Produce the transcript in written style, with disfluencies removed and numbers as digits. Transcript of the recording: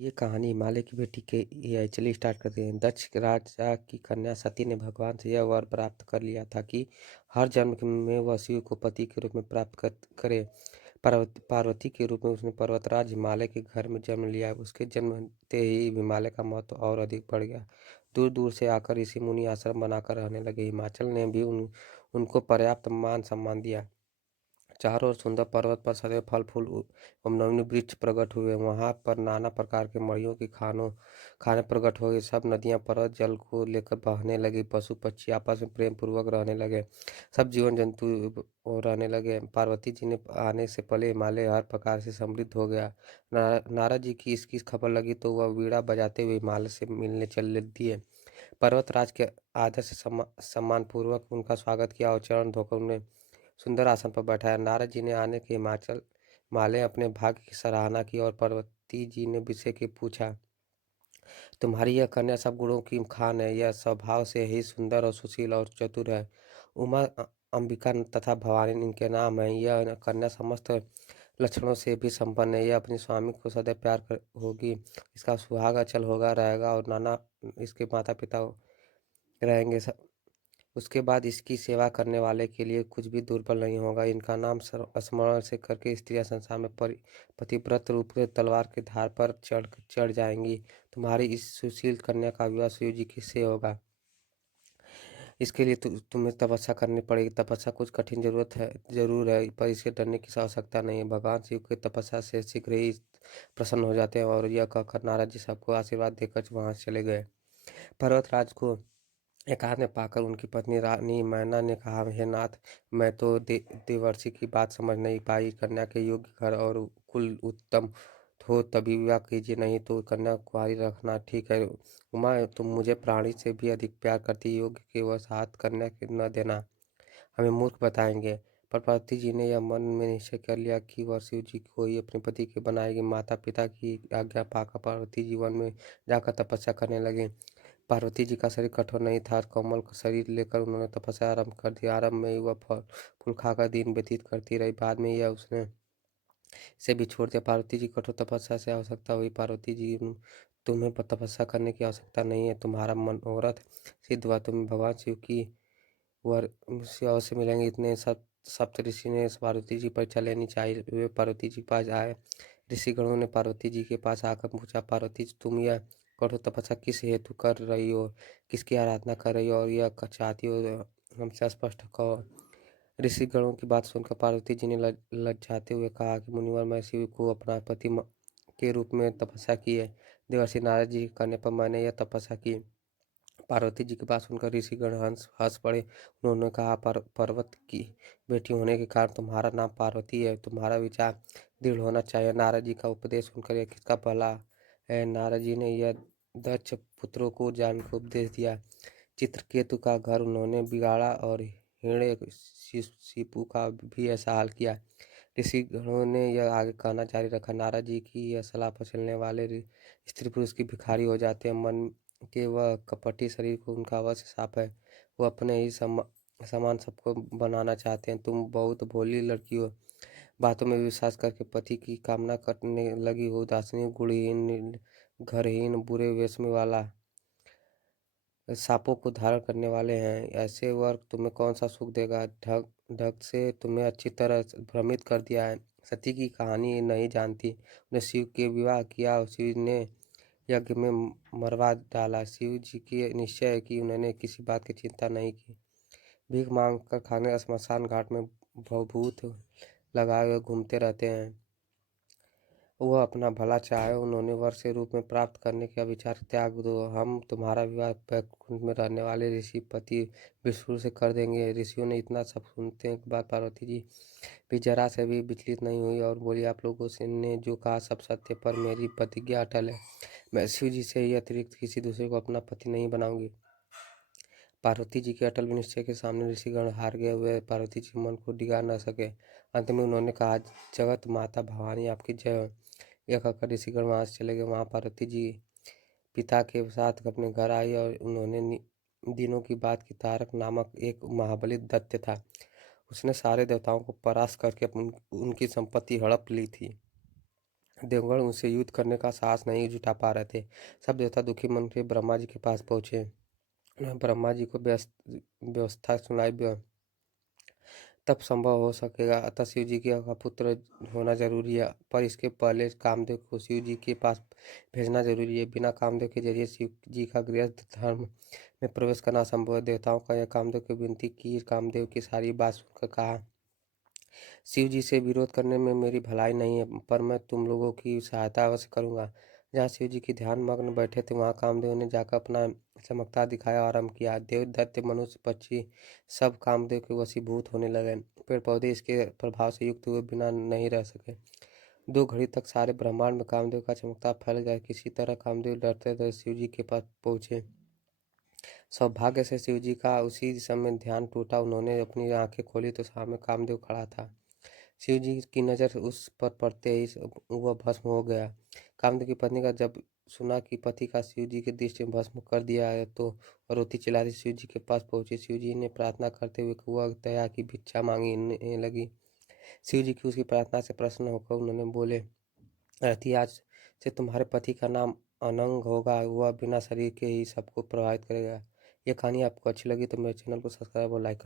ये कहानी हिमालय की बेटी के ये चलिए स्टार्ट करते हैं। दक्ष राजा की कन्या सती ने भगवान से यह वर प्राप्त कर लिया था कि हर जन्म में वह शिव को पति के रूप में प्राप्त करे। पार्वती के रूप में उसने पर्वतराज हिमालय के घर में जन्म लिया। उसके जन्मते ही हिमालय का महत्व और अधिक बढ़ गया। दूर दूर से आकर ऋषि मुनि आश्रम बनाकर रहने लगे। हिमाचल ने भी उनको पर्याप्त मान सम्मान दिया। चारों ओर सुंदर पर्वत पर सदैव फल फूल एवं नवनी वृक्ष प्रकट हुए। वहां पर नाना प्रकार के मड़ियों की खाने प्रकट हो गए। सब नदियां पर्वत जल को लेकर बहने लगी। पशु पक्षी आपस में प्रेम पूर्वक रहने लगे। सब जीवन जंतु रहने लगे। पार्वती जी ने आने से पहले हिमालय हर प्रकार से समृद्ध हो गया। नारद जी की इसकी खबर लगी तो वह वीणा बजाते हुए हिमालय से मिलने चल दिए। पर्वतराज के आदर से सम्मान पूर्वक उनका स्वागत किया और चरण धोकर उन्हें सुंदर आसन पर बैठाया। नारद जी ने आने के हिमालय अपने भाग्य की सराहना की और पार्वती जी ने विषय के पूछा, तुम्हारी यह कन्या सब गुणों की खान है। यह स्वभाव से ही सुंदर और सुशील और चतुर है। उमा, अंबिका तथा भवानी इनके नाम है। यह कन्या समस्त लक्षणों से भी संपन्न है। यह अपने स्वामी को सदैव होगी। इसका सुहाग अचल होगा रहेगा और नाना इसके माता पिता रहेंगे। उसके बाद इसकी सेवा करने वाले के लिए कुछ भी दुर्बल नहीं होगा। इनका नाम स्मरण से करके स्त्रियां संसार में पतिव्रत रूप से तलवार की धार पर चढ़ जाएंगी। तुम्हारी इस सुशील कन्या का विवाह शिव जी किससे होगा? इसके लिए तुम्हें तपस्या करनी पड़ेगी। तपस्या कुछ कठिन जरूर है, पर इसके डरने की आवश्यकता नहीं है। भगवान शिव की तपस्या से शीघ्र ही प्रसन्न हो जाते हैं। और यह कहकर नारद जी सबको आशीर्वाद देकर वहां से चले गए। पर्वतराज को एकांत में पाकर उनकी पत्नी रानी मैना ने कहा, हे नाथ, मैं तो देवर्षि की बात समझ नहीं पाई। कन्या के योग्य घर और कुल उत्तम हो तभी विवाह कीजिए, नहीं तो कन्या कुंवारी रखना ठीक है। उमा, तुम मुझे प्राणी से भी अधिक प्यार करती, योग्य के वह साथ कन्या के न देना हमें मूर्ख बताएंगे। पर पार्वती जी ने यह मन में निश्चय कर लिया कि वह शिव जी को ही अपने पति के बनाएगी। माता पिता की आज्ञा पाकर पार्वती जी वन में जाकर तपस्या करने लगे। पार्वती जी का शरीर कठोर नहीं था। कोमल शरीर लेकर उन्होंने तपस्या आरंभ कर दिया। आरंभ में ही वह फल फूल खाकर दिन व्यतीत करती रही। बाद में यह उसने से भी छोड़ दिया। पार्वती जी कठोर तपस्या से आवश्यकता हुई। पार्वती जी, तुम्हें तपस्या करने की आवश्यकता नहीं है। तुम्हारा मनोरथ सिद्ध हुआ। तुम्हें भगवान शिव की वर से अवश्य मिलेंगे। इतने सप्त ऋषि ने पार्वती जी परीक्षा लेनी चाहिए। वे पार्वती जी के पास आए। ऋषिगणों ने पार्वती जी के पास आकर पूछा, पार्वती जी, तुम यह कठोर तपस्या किस हेतु कर रही हो? किसकी आराधना कर रही हो और यह चाहती हो? हमसे स्पष्ट कहो। ऋषिगणों की बात सुनकर पार्वती जी ने लज्जाते हुए कहा कि मुनिवर, मैं शिव को अपना पति के रूप में तपस्या की है। देवर्षि नारद जी के कहने पर मैंने यह तपस्या की। पार्वती जी की बात सुनकर ऋषिगण हंस हंस पड़े। उन्होंने कहा, पर्वत की बेटी होने के कारण तुम्हारा नाम पार्वती है। तुम्हारा विचार दृढ़ होना चाहिए। नारद जी का उपदेश सुनकर यह किसका भला है? नारद जी ने यह दक्ष पुत्रों को जान को उपदेश दिया। चित्रकेतु का घर उन्होंने बिगाड़ा और हिरण्य शिपु का भी ऐसा हाल किया। ऋषिगणों ने यह आगे कहना जारी रखा, नारद जी की यह सलाह पर चलने वाले स्त्री पुरुष की भिखारी हो जाते हैं। मन के वह कपटी शरीर को उनका अवश्य साफ है। वो अपने ही समान सबको बनाना चाहते हैं। तुम बहुत भोली लड़की हो, बातों में विश्वास करके पति की कामना करने लगी हो। उदासीन, गुणहीन, घरहीन, बुरे वेश में वाला, सांपों को धारण करने वाले हैं। ऐसे वर तुम्हें कौन सा सुख देगा? ढंग ढंग से तुम्हें अच्छी तरह भ्रमित कर दिया है। सती की कहानी नहीं जानती। उन्हें शिव के विवाह किया और शिव ने यज्ञ में मरवा डाला। शिव जी की निश्चय है कि उन्होंने किसी बात की चिंता नहीं की। भीख मांग कर खाने स्मशान घाट में भभूत लगाए हुए घूमते रहते हैं। वह अपना भला चाहे। उन्होंने वर के रूप में प्राप्त करने का विचार त्याग दो। हम तुम्हारा विवाह बैकुंठ में रहने वाले ऋषि पति विष्णु से कर देंगे। ऋषियों ने इतना सब सुनते हैं के बाद पार्वती जी भी जरा से भी विचलित नहीं हुई और बोली, आप लोगों से ने जो कहा सब सत्य, पर मेरी प्रतिज्ञा अटल है। मैं शिव जी से ही अतिरिक्त किसी दूसरे को अपना पति नहीं बनाऊंगी। पार्वती जी के अटल निश्चय के सामने ऋषिगण हार गए हुए। पार्वती जी मन को डिगा न सके। अंत में उन्होंने कहा, जगत माता भवानी आपकी जय हो। यह कहकर ऋषिगण वहां से चले गए। वहां पार्वती जी पिता के साथ अपने घर आई और उन्होंने दिनों की बात की, तारक नामक एक महाबली दैत्य था। उसने सारे देवताओं को परास्त करके उनकी संपत्ति हड़प ली थी। देवगण उनसे युद्ध करने का साहस नहीं जुटा पा रहे थे। सब देवता दुखी मन से ब्रह्मा जी के पास पहुंचे। उन्होंने ब्रह्मा जी को व्यवस्था सुनाई। तब संभव हो सकेगा, अतः शिव जी का पुत्र होना जरूरी है, पर इसके पहले कामदेव को शिव जी के पास भेजना जरूरी है। बिना कामदेव के जरिए शिव जी का गृहस्थ धर्म में प्रवेश करना असंभव है। देवताओं का यह कामदेव की विनती की। कामदेव की सारी बात सुनकर कहा, शिव जी से विरोध करने में मेरी भलाई नहीं है, पर मैं तुम लोगों की सहायता अवश्य करूंगा। जहाँ शिव जी की ध्यान मग्न बैठे थे, वहाँ कामदेव ने जाकर अपना चमत्कार दिखाया, आरंभ किया। देव दैत्य मनुष्य पक्षी सब कामदेव के वशीभूत होने लगे। पेड़ पौधे इसके प्रभाव से युक्त हुए बिना नहीं रह सके। 2 घड़ी तक सारे ब्रह्मांड में कामदेव का चमत्कार फैल गया। किसी तरह कामदेव डरते डरते शिव जी के पास पहुंचे। सौभाग्य से शिव जी का उसी समय ध्यान टूटा। उन्होंने अपनी आंखें खोली तो सामने कामदेव खड़ा था। शिव जी की नज़र उस पर पड़ते ही वह भस्म हो गया। कामदेव की पत्नी का जब सुना कि पति का शिव जी के दृष्टि में भस्म कर दिया है, तो रोती चिल्लाती शिव जी के पास पहुंची। शिव जी ने प्रार्थना करते हुए वह दया की भिक्षा मांगने लगी। शिव जी की उसकी प्रार्थना से प्रसन्न होकर उन्होंने बोले, रति, आज से तुम्हारे पति का नाम अनंग होगा। वह बिना शरीर के ही सबको प्रभावित करेगा। ये कहानी आपको अच्छी लगी तो मेरे चैनल को सब्सक्राइब और लाइक